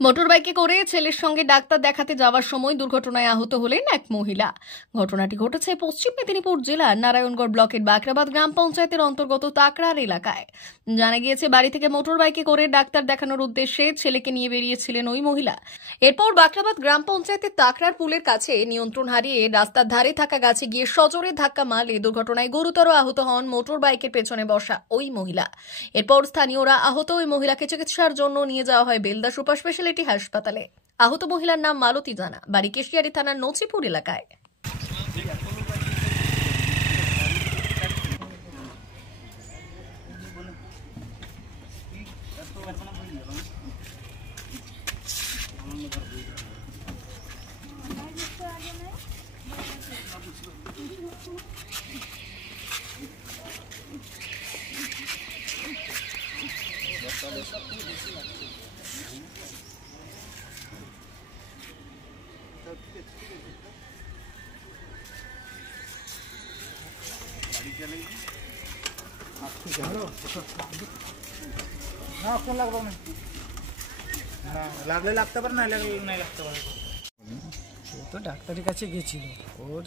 মোটরবাইকে করে ছেলের সঙ্গে ডাক্তার দেখাতে যাওয়ার সময় দুর্ঘটনায় আহত হলেন এক মহিলা। ঘটনাটি ঘটেছে পশ্চিম মেদিনীপুর জেলার নারায়ণগড় ব্লকের বাকরাবাদ গ্রাম পঞ্চায়েতের অন্তর্গত তাকরার এলাকায়। জানা গিয়েছে, বাড়ি থেকে মোটরবাইকে করে ডাক্তার দেখানোর উদ্দেশ্যে ছেলেকে নিয়ে বেরিয়েছিলেন ওই মহিলা। এরপর বাকরাবাদ গ্রাম পঞ্চায়েতের তাকরার পুলের কাছে নিয়ন্ত্রণ হারিয়ে রাস্তার ধারে থাকা গাছে গিয়ে সজোরে ধাক্কা মারলে দুর্ঘটনায় গুরুতর আহত হন মোটরবাইকের পেছনে বসা ওই মহিলা। এরপর স্থানীয়রা আহত ওই মহিলাকে চিকিৎসার জন্য নিয়ে যাওয়া হয় বেলদা সুপার স্পেশালিটি হাসপাতালে। আহত মহিলার নাম মালতী জানা, বাড়ি কেশিয়ারি থানার নচিপুর এলাকায়। লাগলে লাগতে পারে, না লাগলে নাই লাগতে পারে। ও তো ডাক্তারের কাছে গেছিল, ওর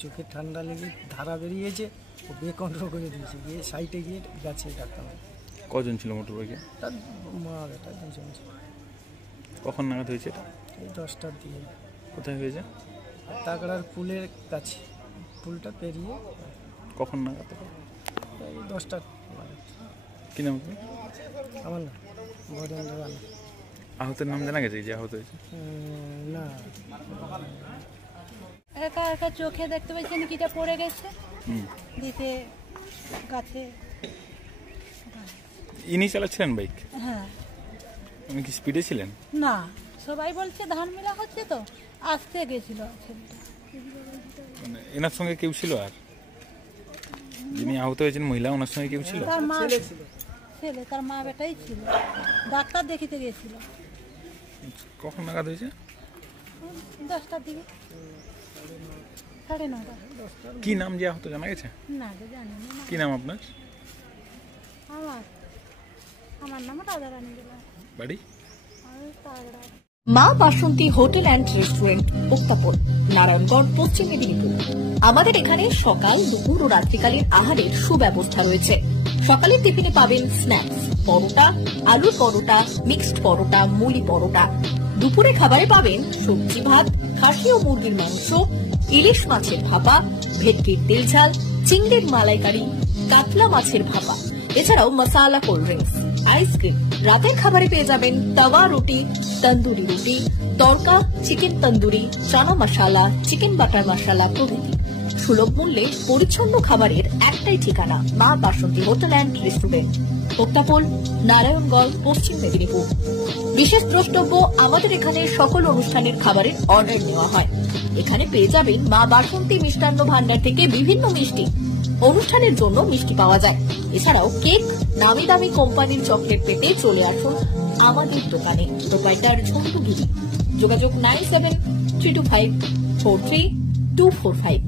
চোখে ঠান্ডা লেগে ধারা বেরিয়েছে, ও বেকন্ট্রোল করে দিয়েছে, গিয়ে সাইডে গিয়ে গেছে ডাক্তার। কজন ছিল মোটর বাইকে? তার মা বেটা দুজন ছিল। কখন নাগাদ হয়েছে এটা? এই 10টার দিকে। কোথায় হয়েছে? তাকড়ার পুলের কাছে, পুলটা পেরিয়ে। কখন নাগাদ? এই 10টার। কি নাম তুমি? আমার না বরেন্দ্র রানা। আহতের নাম জানা গেছে যে আহত হয়েছে? না, একা একা চোখে দেখতে পাচ্ছেন কিটা পড়ে গেছে দিতে গাছে। ইনি চালাচ্ছিলেন বাইক? হ্যাঁ। উনি কি স্পিডে ছিলেন? না, সবাই বলছে ধান মেলা হচ্ছে তো আসতে গেছিল ছেলেটা। মানে এনার সঙ্গে কেউ ছিল? আর যিনি আহত হয়েছেন মহিলা, ওনার সঙ্গে কেউ ছিল? তার মা ছেলে, তার মা বেটাই ছিল, ডাক্তার দেখিতে গেছিল। কখন নাগাদ হয়েছে? 10টার দিকে, 9:30। কি নাম যে আহত জানা গেছে? না জানি না। কি নাম আপনার? আমার নাম রাধারানী জেলা। বাড়ি? মা বাসন্তী হোটেল অ্যান্ড রেস্টুরেন্ট, উত্তাপন, নারায়ণগড়, পশ্চিম মেদিনীপুর। আমাদের এখানে সকাল, দুপুর ও রাত্রিকালীন আহারের সুব্যবস্থা রয়েছে। সকালের টিফিনে পাবেন স্ন্যাক্স, পরোটা, আলুর পরোটা, মিক্সড পরোটা, মুলি পরোটা। দুপুরে খাবারে পাবেন সবজি ভাত, খাসি ও মুরগির মাংস, ইলিশ মাছের ভাপা, ভেটকির তেল ঝাল, চিংড়ির মালাইকারি, কাতলা মাছের ভাপা, এছাড়াও মশালা কোল্ড ড্রিঙ্কস, আইসক্রিম। রাতের খাবারে পেয়ে যাবেন তাওয়া রুটি, তন্দুরি রুটি, তড়কা, চিকেন তন্দুরি, চানা মশালা, চিকেন বাটার মশালা প্রভৃতি। সুলভ মূল্যে পরিচ্ছন্ন খাবারের একটাই ঠিকানা, মা বাসন্তী হোটেল অ্যান্ড রেস্টুরেন্ট, উত্তাপন, নারায়ণগড়, পশ্চিম মেদিনীপুর। বিশেষ দ্রষ্টব্য, আমাদের এখানে সকল অনুষ্ঠানের খাবারের অর্ডার নেওয়া হয়। এখানে পেয়ে যাবেন মা বাসন্তী মিষ্টান্ন ভান্ডার থেকে বিভিন্ন মিষ্টি। অনুষ্ঠানের জন্য মিষ্টি পাওয়া যায়। এছাড়াও কেক, নামি দামি কোম্পানির চকলেট পেতে চলে আসুন আমাদের দোকানে। প্রোপাইটার ঝন্টু গিরি। যোগাযোগ 9732543245।